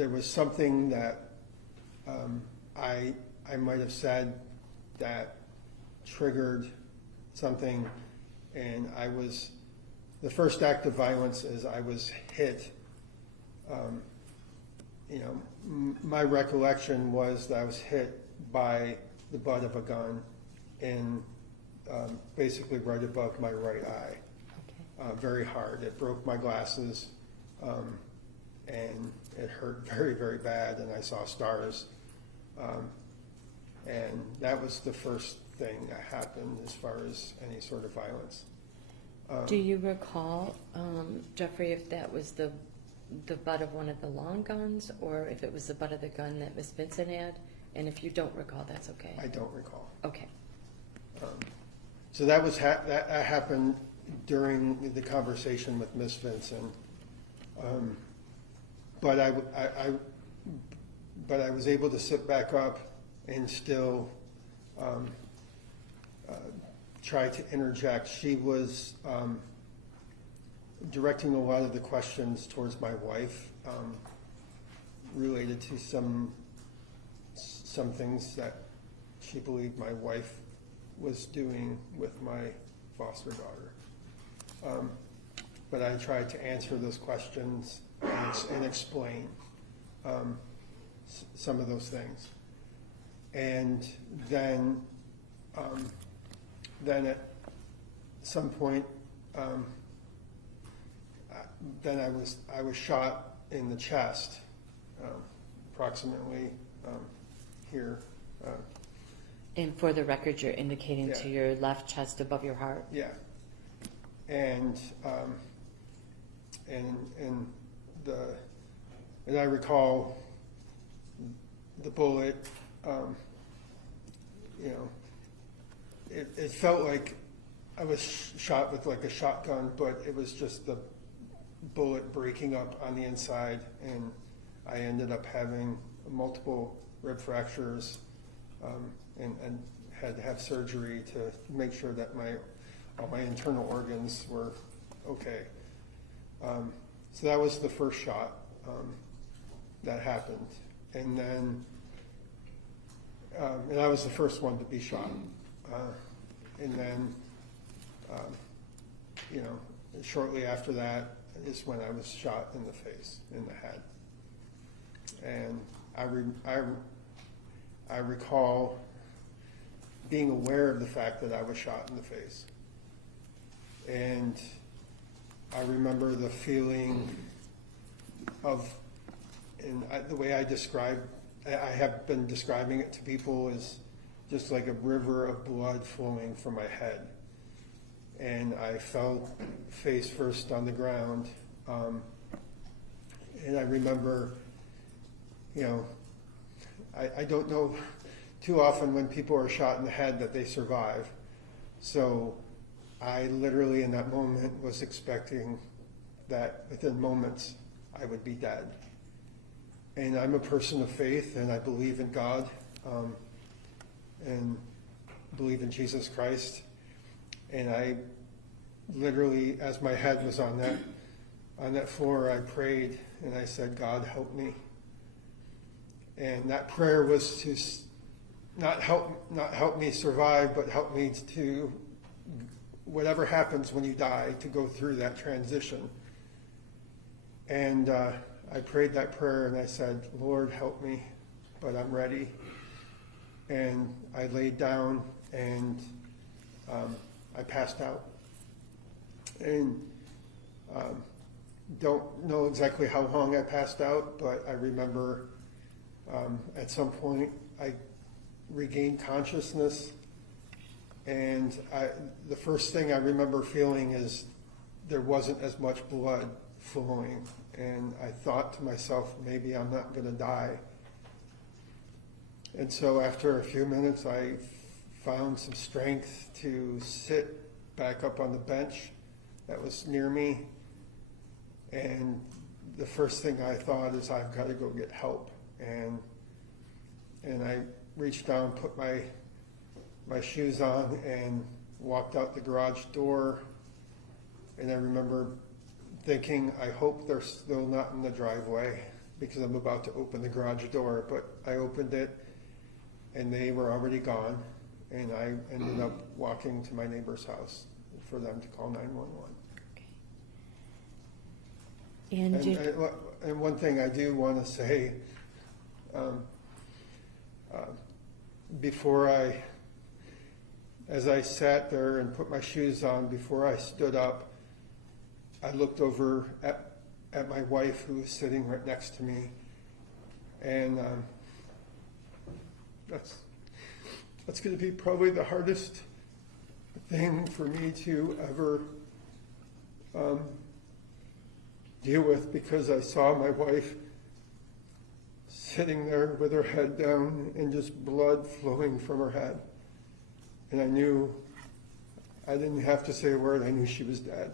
there was something that I might have said that triggered something, and the first act of violence is I was hit. My recollection was that I was hit by the butt of a gun in basically right above my right eye. Okay. Very hard. It broke my glasses, and it hurt very, very bad, and I saw stars. And that was the first thing that happened as far as any sort of violence. Do you recall, Jeffrey, if that was the butt of one of the long guns, or if it was the butt of the gun that Miss Vincent had? And if you don't recall, that's okay. I don't recall. Okay. So that was that happened during the conversation with Miss Vincent. But I was able to sit back up and still try to interject. She was directing a lot of the questions towards my wife, related to some things that she believed my wife was doing with my foster daughter. But I tried to answer those questions and explain some of those things. And then at some point, then I was shot in the chest, approximately here. And for the record, you're indicating to your left chest above your heart. Yeah, and I recall the bullet. It felt like I was shot with like a shotgun, but it was just the bullet breaking up on the inside, and I ended up having multiple rib fractures, and had to have surgery to make sure that all my internal organs were okay. So that was the first shot that happened, and then and I was the first one to be shot, and then shortly after that is when I was shot in the face, in the head, and I recall being aware of the fact that I was shot in the face, and I remember the feeling of, the way I have been describing it to people, is just like a river of blood flowing from my head. And I fell face first on the ground. And I remember, I don't know too often when people are shot in the head that they survive. So I literally in that moment was expecting that within moments I would be dead. And I'm a person of faith, and I believe in God, and believe in Jesus Christ. And I literally, as my head was on that floor, I prayed and I said, God, help me. And that prayer was to not help me survive, but help me to, whatever happens when you die, to go through that transition. And I prayed that prayer and I said, Lord, help me, but I'm ready. And I laid down and I passed out. And don't know exactly how long I passed out, but I remember at some point I regained consciousness, and the first thing I remember feeling is there wasn't as much blood flowing, and I thought to myself, maybe I'm not going to die. And so after a few minutes, I found some strength to sit back up on the bench that was near me, and the first thing I thought is, I've got to go get help. And I reached down, put my shoes on, and walked out the garage door. And I remember thinking, I hope they're still not in the driveway, because I'm about to open the garage door, but I opened it and they were already gone, and I ended up walking to my neighbor's house for them to call 911. And And one thing I do want to say, as I sat there and put my shoes on, before I stood up, I looked over at my wife, who was sitting right next to me, and that's going to be probably the hardest thing for me to ever deal with, because I saw my wife sitting there with her head down and just blood flowing from her head. And I knew, I didn't have to say a word, I knew she was dead.